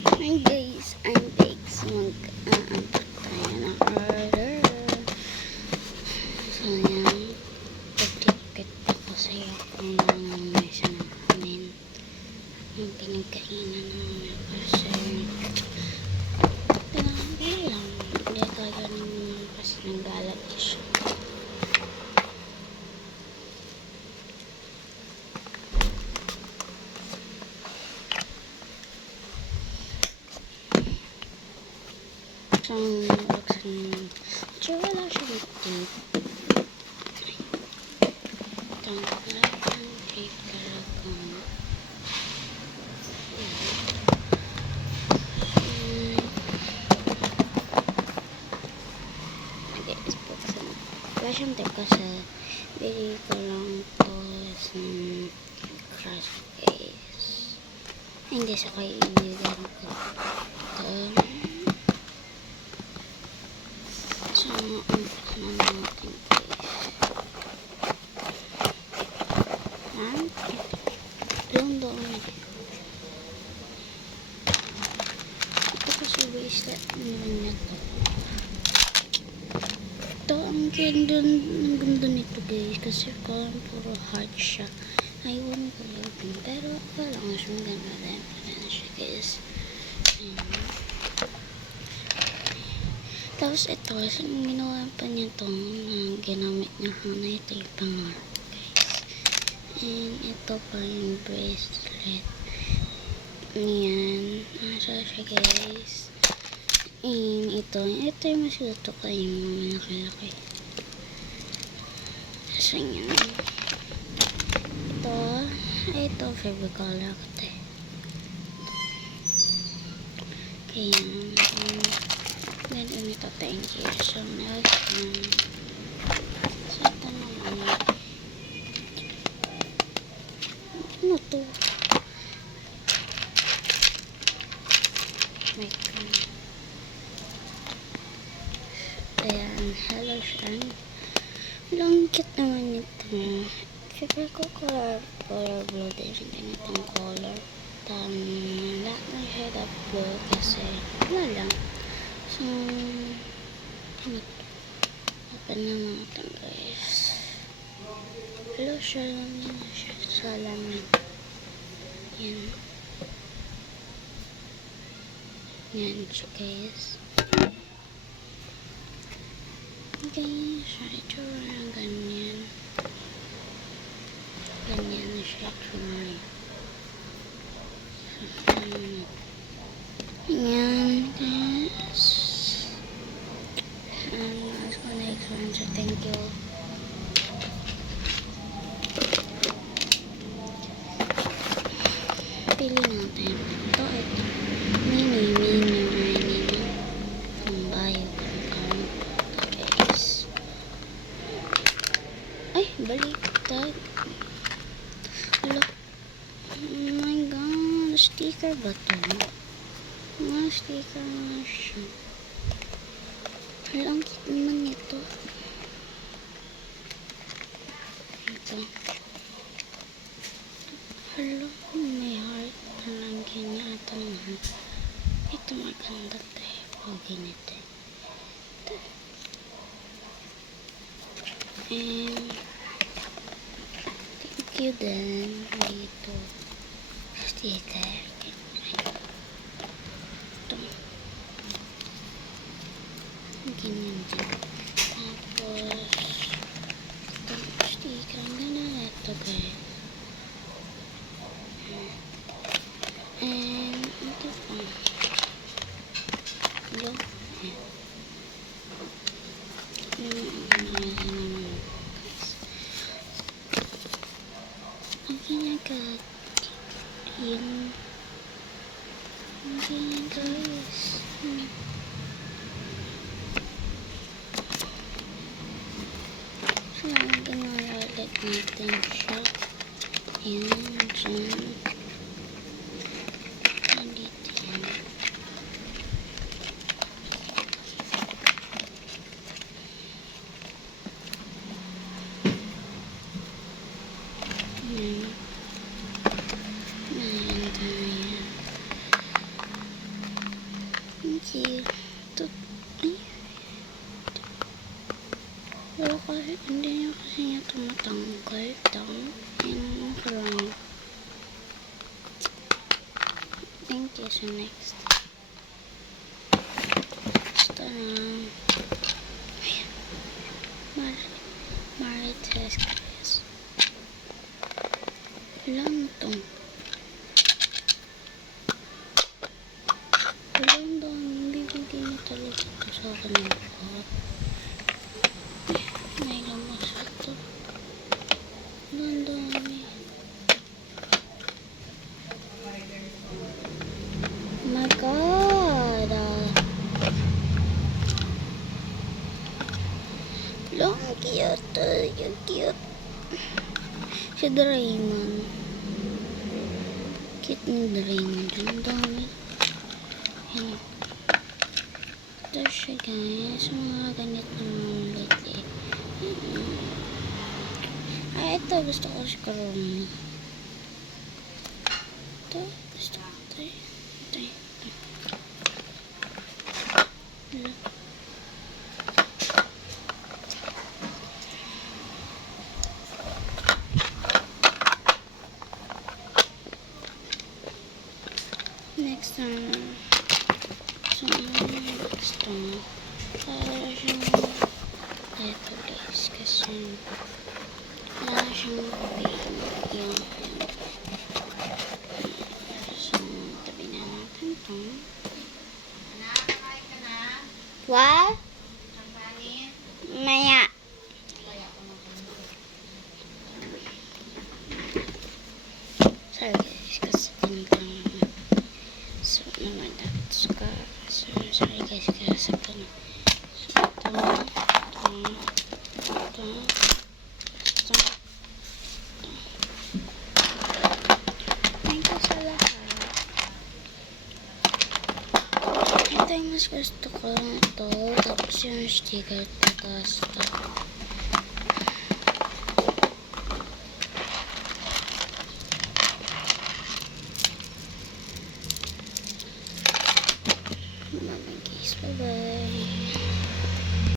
Hi guys, I'm Bakes. Mag-unpack tayo ng order. So yan, pagkipit ko kasi ako ng mesa namin. Yung pinagkainan namin kasi grabe lang. Hindi talaga naman kasi naglalagay siya. So, wala siyang tape. Ito, wala siyang tape talaga. Guys, buksan. Wala siyang tape kasi bili ko lang to sa crush case. Hindi sa kaibigan ko. Ito. So, unboxan natin guys. Doon. Ito kasi bracelet naman na to. Ito, ang ganda nito guys. Kasi parang puro heart siya. Ayun ko lang. Pero parang mas maganda din. Maganda siya guys. Tapos ito, ginawa pa niya to na ginamit niya na ito yung pangarap guys. And ito pa yung bracelet. Ayan. Nasa siya guys. And ito yung masuto ko yung mga malaki-laki. So yan. Ito favorite color ko to. Kaya, ganun ito, thank you so much. So ito naman. Ano to? Wait ka na. Ayan, hello siya. Long cute naman ito. Favorite ko color blue din. Ganitong color. Lahat na shade of blue kasi wala lang. So, open na natin guys. Hello siya lang siya sa lamin. Yan. Yan siya guys. Okay, siya ito lang ganyan. Ganyan na siya ito. Yan guys. Let's go next one. So thank you. Pili natin. Ito. Mini. Pambayo. Ito guys. Ay, baliktad. Hello. Oh my god. Sticker ba ito? Mga sticker na siya. Hala, ang cute naman nito. Ito. Hala, may heart. Talanggan niya ito naman. Ito maganda tayo. Pogi nito. Ito. And thank you din. Dito. Sticker. Ganyan din. Tapos itong sticker. Ang ganda na ito guys. And ito pa. Ito. Ang ginagag. Yung ganyan guys. So, ginagalit natin siya. Ayan, dyan. Nandito yan. Ayan. Ayan, Thank you. Ay. Wala kasi, hindi niya kasi niya tumatanggal. Ayun, lang. Thank you. So next. Basta na. Marites Chris. Wala mo to. Wala ang dami. Bibigay na talaga ito sa akin ng lahat. May lamas ito. Wala ang dami. Oh my God. Long cute. Yung cute. Si Doraemon. Cute ni Doraemon. Ang dami. Yan. Ito siya guys. Mga ganito naman lately. Ay, ito. Gusto ko si Karong. Ito. Gusto ko ito. Ito. Wala. Next time. So, next time. Para siyang ito guys. Kasi wala siyang yung so, tabi na natin ito. What? Maya. Sorry guys, kasi ganitang so, naman that's ka. So, sorry guys, kasi ganun. So, ito. Thank you sa lahat. Ito yung mas gusto ko. Ito. Tapos yung sticker. Tapos ito.